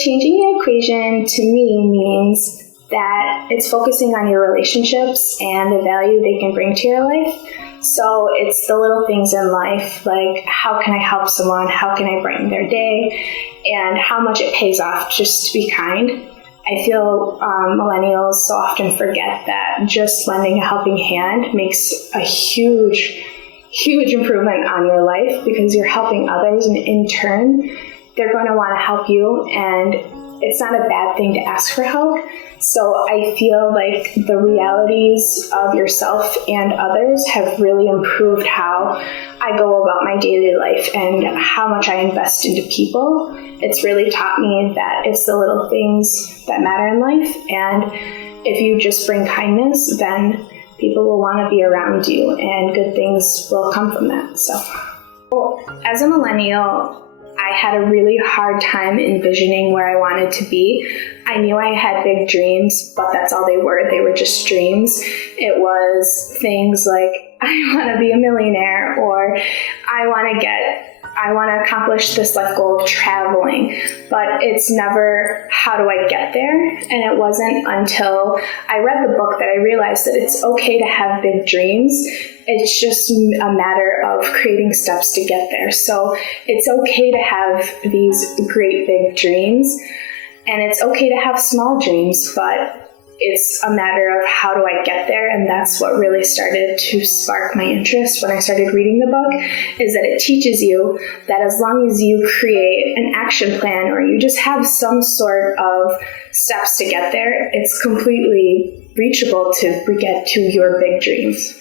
Changing the equation to me means that it's focusing on your relationships and the value they can bring to your life. So it's the little things in life, like how can I help someone, how can I brighten their day, and how much it pays off just to be kind. I feel millennials so often forget that just lending a helping hand makes a huge improvement on your life, because you're helping others, and in turn, they're going to want to help you, and it's not a bad thing to ask for help. So I feel like the realities of yourself and others have really improved how I go about my daily life and how much I invest into people. It's really taught me that it's the little things that matter in life, and if you just bring kindness, then people will want to be around you, and good things will come from that. So, as a millennial, I had a really hard time envisioning where I wanted to be. I knew I had big dreams, but that's all they were. They were just dreams. It was things like, I want to be a millionaire, or I want to accomplish this life goal of traveling, but it's never, how do I get there? And it wasn't until I read the book that I realized that it's okay to have big dreams. It's just a matter of creating steps to get there. So it's okay to have these great big dreams, and it's okay to have small dreams, but it's a matter of how do I get there, and that's what really started to spark my interest when I started reading the book, is that it teaches you that as long as you create an action plan, or you just have some sort of steps to get there, it's completely reachable to get to your big dreams.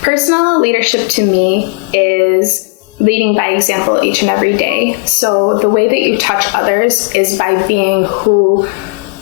Personal leadership to me is leading by example each and every day. So the way that you touch others is by being who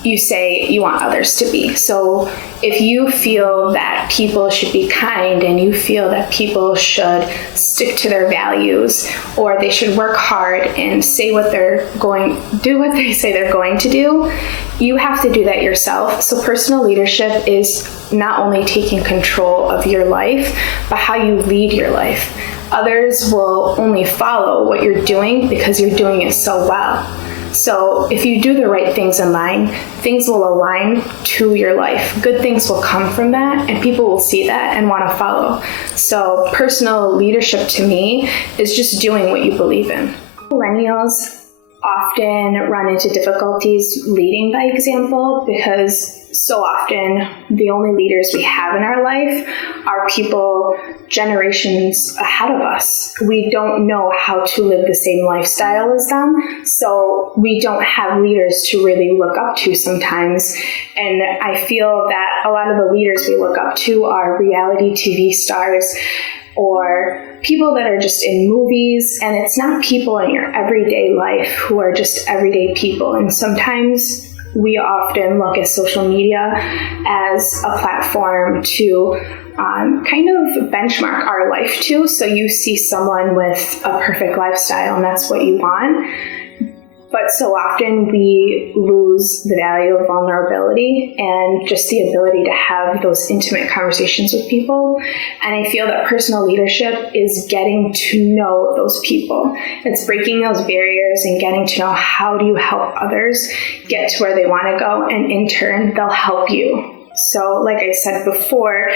you say you want others to be. So if you feel that people should be kind, and you feel that people should stick to their values, or they should work hard and do what they say they're going to do, you have to do that yourself. So personal leadership is not only taking control of your life, but how you lead your life. Others will only follow what you're doing because you're doing it so well. So if you do the right things in line, things will align to your life. Good things will come from that, and people will see that and want to follow. So personal leadership to me is just doing what you believe in. Millennials often run into difficulties leading by example, because so often the only leaders we have in our life are people generations ahead of us. We don't know how to live the same lifestyle as them, so we don't have leaders to really look up to sometimes. And I feel that a lot of the leaders we look up to are reality TV stars, or people that are just in movies, and it's not people in your everyday life who are just everyday people. And sometimes we often look at social media as a platform to kind of benchmark our life to. So you see someone with a perfect lifestyle, and that's what you want. But so often we lose the value of vulnerability and just the ability to have those intimate conversations with people. And I feel that personal leadership is getting to know those people. It's breaking those barriers and getting to know how do you help others get to where they want to go, and in turn, they'll help you. So like I said before,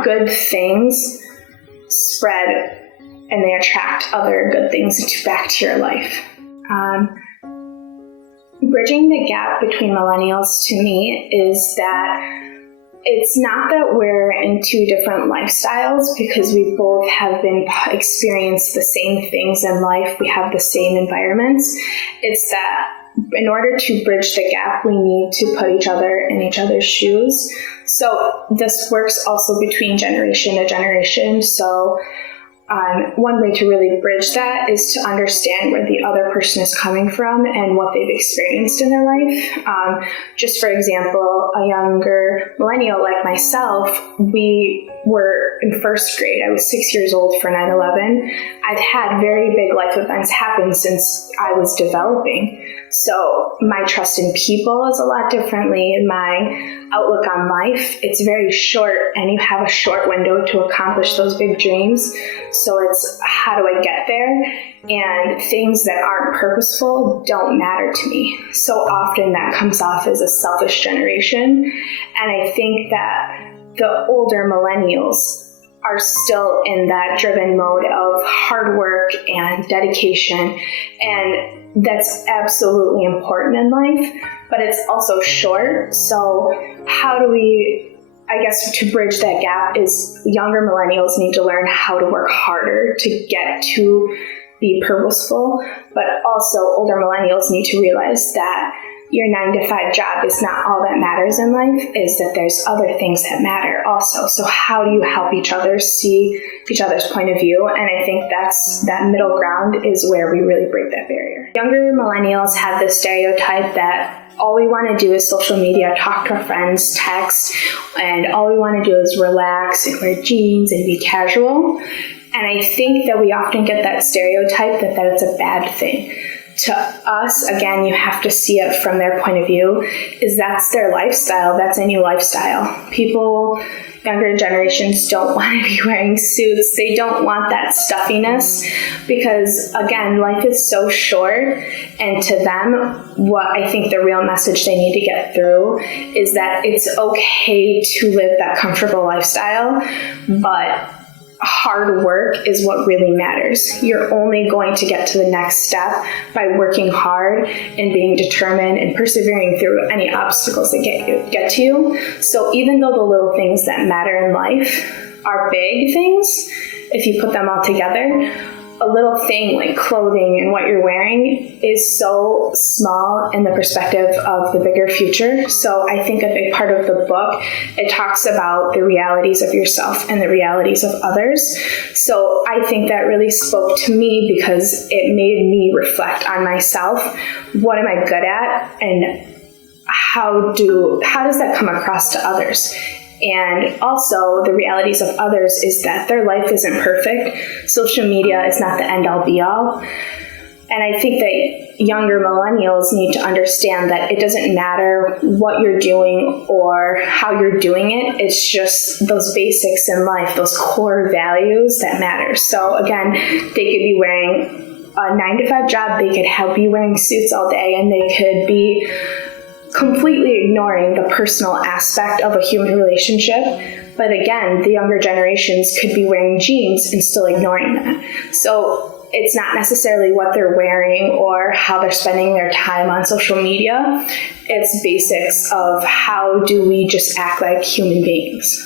good things spread and they attract other good things back to your life. Bridging the gap between millennials to me is that it's not that we're in two different lifestyles, because we both have experienced the same things in life. We have the same environments. It's that in order to bridge the gap, we need to put each other in each other's shoes. So this works also between generation to generation. So one way to really bridge that is to understand where the other person is coming from and what they've experienced in their life. Just for example, a younger millennial like myself, we were in first grade. I was 6 years old for 9/11. I've had very big life events happen since I was developing. So my trust in people is a lot differently. My outlook on life, it's very short and you have a short window to accomplish those big dreams. So it's, how do I get there? And things that aren't purposeful don't matter to me. So often that comes off as a selfish generation. And I think that the older millennials are still in that driven mode of hard work and dedication, and that's absolutely important in life, but it's also short. So how do we, I guess, to bridge that gap is younger millennials need to learn how to work harder to get to be purposeful, but also older millennials need to realize that your 9-to-5 job is not all that matters in life, is that there's other things that matter also. So how do you help each other see each other's point of view? And I think that middle ground is where we really break that barrier. Younger millennials have this stereotype that all we want to do is social media, talk to our friends, text, and all we want to do is relax and wear jeans and be casual. And I think that we often get that stereotype that it's a bad thing. To us, again, you have to see it from their point of view, is that's their lifestyle, that's a new lifestyle. People, younger generations don't want to be wearing suits, they don't want that stuffiness, because again, life is so short, and to them, what I think the real message they need to get through is that it's okay to live that comfortable lifestyle, but hard work is what really matters. You're only going to get to the next step by working hard and being determined and persevering through any obstacles that get to you. So even though the little things that matter in life are big things, if you put them all together, a little thing like clothing and what you're wearing is so small in the perspective of the bigger future. So I think a big part of the book, it talks about the realities of yourself and the realities of others. So I think that really spoke to me because it made me reflect on myself. What am I good at? And how does that come across to others? And also the realities of others is that their life isn't perfect. Social media is not the end-all be-all. And I think that younger millennials need to understand that it doesn't matter what you're doing or how you're doing it. It's just those basics in life, those core values that matter. So again, they could be wearing a 9-to-5 job. They could be wearing suits all day, and they could be completely ignoring the personal aspect of a human relationship. But again, the younger generations could be wearing jeans and still ignoring that. So it's not necessarily what they're wearing or how they're spending their time on social media. It's basics of how do we just act like human beings.